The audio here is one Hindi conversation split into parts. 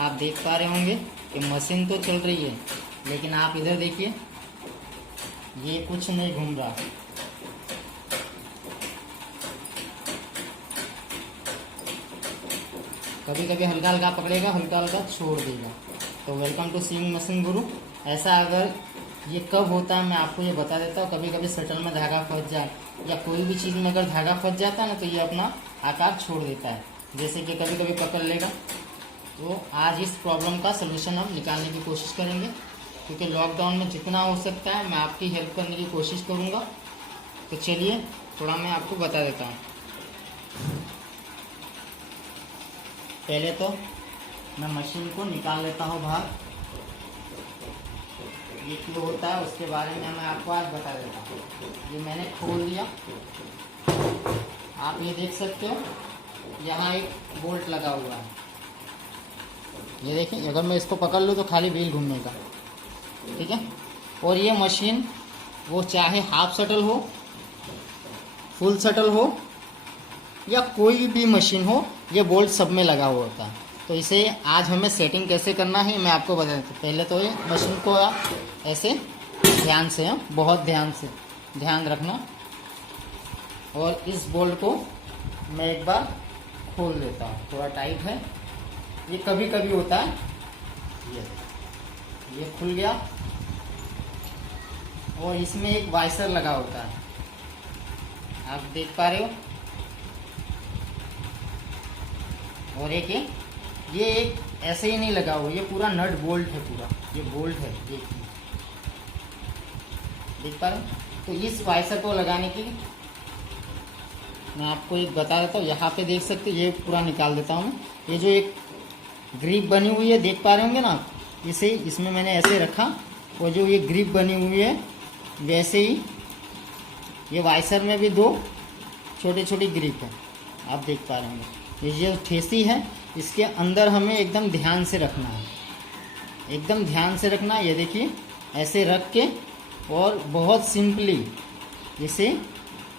आप देख पा रहे होंगे कि मशीन तो चल रही है, लेकिन आप इधर देखिए, ये कुछ नहीं घूम रहा। कभी कभी हल्का हल्का पकड़ेगा, हल्का हल्का छोड़ देगा। तो वेलकम टू स्विंग मशीन गुरु। ऐसा अगर ये कब होता है मैं आपको ये बता देता हूँ। कभी कभी शटल में धागा फंस जाए या कोई भी चीज़ में अगर धागा फंस जाता है ना, तो ये अपना आकार छोड़ देता है। जैसे कि कभी कभी पकड़ लेगा। तो आज इस प्रॉब्लम का सलूशन हम निकालने की कोशिश करेंगे, क्योंकि लॉकडाउन में जितना हो सकता है मैं आपकी हेल्प करने की कोशिश करूँगा। तो चलिए थोड़ा मैं आपको बता देता हूँ। पहले तो मैं मशीन को निकाल लेता हूँ बाहर। ये क्यों होता है उसके बारे में मैं आपको आज बता देता हूँ। ये मैंने खोल दिया, आप ये देख सकते हो, यहाँ एक बोल्ट लगा हुआ है। ये देखिए, अगर मैं इसको पकड़ लूँ तो खाली व्हील घूमने का, ठीक है। और ये मशीन वो चाहे हाफ शटल हो, फुल शटल हो या कोई भी मशीन हो, ये बोल्ट सब में लगा हुआ होता है। तो इसे आज हमें सेटिंग कैसे करना है मैं आपको बता देता हूँ। पहले तो ये मशीन को आप ऐसे ध्यान से, बहुत ध्यान से ध्यान रखना, और इस बोल्ट को मैं एक बार खोल देता हूँ। थोड़ा टाइट है, ये कभी कभी होता है। ये खुल गया, और इसमें एक वाइसर लगा होता है, आप देख पा रहे हो। और एक ये एक ऐसे ही नहीं लगा हुआ, ये पूरा नट बोल्ट है, पूरा ये बोल्ट है, देख पा रहे हो। तो इस वाइसर को लगाने की मैं आपको एक बता देता हूँ। यहाँ पे देख सकते, ये पूरा निकाल देता हूँ मैं। ये जो एक ग्रिप बनी हुई है, देख पा रहे होंगे ना, इसे इसमें मैंने ऐसे रखा, और जो ये ग्रिप बनी हुई है वैसे ही ये वाइसर में भी दो छोटी छोटी ग्रिप है, आप देख पा रहे होंगे। ये जो ठेसी है, इसके अंदर हमें एकदम ध्यान से रखना है, एकदम ध्यान से रखना है। ये देखिए, ऐसे रख के और बहुत सिंपली इसे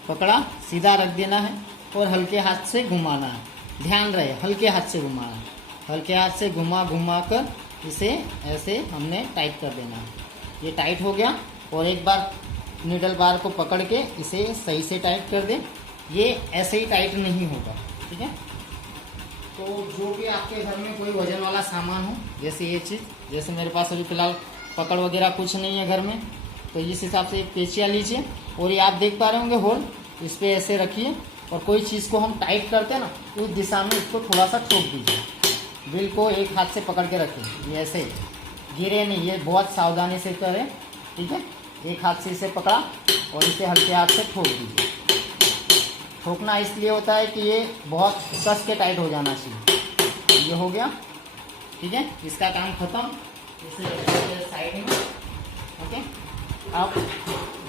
पकड़ा, सीधा रख देना है, और हल्के हाथ से घुमाना है। ध्यान रहे, हल्के हाथ से घुमाना है, हल्के हाथ से घुमा घुमा कर इसे ऐसे हमने टाइट कर देना है। ये टाइट हो गया, और एक बार नीडल बार को पकड़ के इसे सही से टाइट कर दें। ये ऐसे ही टाइट नहीं होगा, ठीक है। तो जो भी आपके घर में कोई वजन वाला सामान हो, जैसे ये चीज़, जैसे मेरे पास अभी फ़िलहाल पकड़ वगैरह कुछ नहीं है घर में, तो इस हिसाब से एक पेचिया लीजिए, और ये आप देख पा रहे होंगे होल, इस पर ऐसे रखिए, और कोई चीज़ को हम टाइट करते हैं ना, उस दिशा में इसको थोड़ा सा ठोक दीजिए। व्हील को एक हाथ से पकड़ के रखें, ये ऐसे गिरे नहीं, ये बहुत सावधानी से करें, ठीक है। एक हाथ से इसे पकड़ा और इसे हल्के हाथ से ठोक दीजिए। ठोकना इसलिए होता है कि ये बहुत कस के टाइट हो जाना चाहिए। ये हो गया, ठीक है, इसका काम खत्म। इसे साइड में, ओके। अब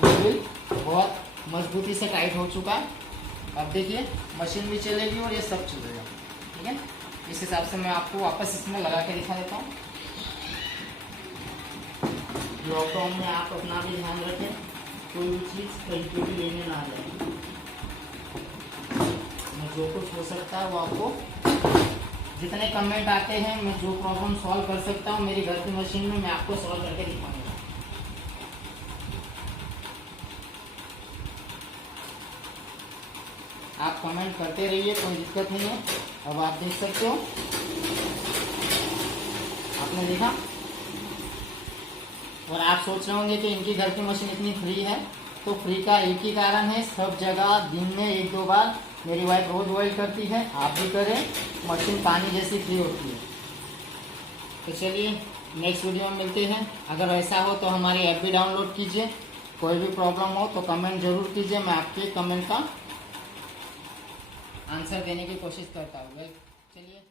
व्हील बहुत मजबूती से टाइट हो चुका है। अब देखिए, मशीन भी चलेगी और ये सब चलेगा, ठीक है। इस हिसाब से मैं आपको वापस इसमें लगा के दिखा देता हूँ। लॉकडाउन में आप अपना भी ध्यान रखें, कोई भी चीज़ कहीं पे भी लेने ना जाए। मैं जो कुछ हो सकता है वो आपको, जितने कमेंट आते हैं, मैं जो प्रॉब्लम सॉल्व कर सकता हूँ मेरी घर की मशीन में, मैं आपको सॉल्व करके दिखाऊंगा। आप कमेंट करते रहिए, कोई दिक्कत नहीं है। अब आप देख सकते हो, आपने देखा, और आप सोच रहे होंगे कि इनकी घर की मशीन इतनी फ्री है। तो फ्री का एक ही कारण है, सब जगह दिन में 1-2 बार मेरी वाइफ रोज ऑयल करती है, आप भी करें, मशीन पानी जैसी फ्री होती है। तो चलिए नेक्स्ट वीडियो में मिलते हैं। अगर ऐसा हो तो हमारी ऐप भी डाउनलोड कीजिए। कोई भी प्रॉब्लम हो तो कमेंट जरूर कीजिए, मैं आपके कमेंट का आंसर देने की कोशिश करता हूँ। चलिए।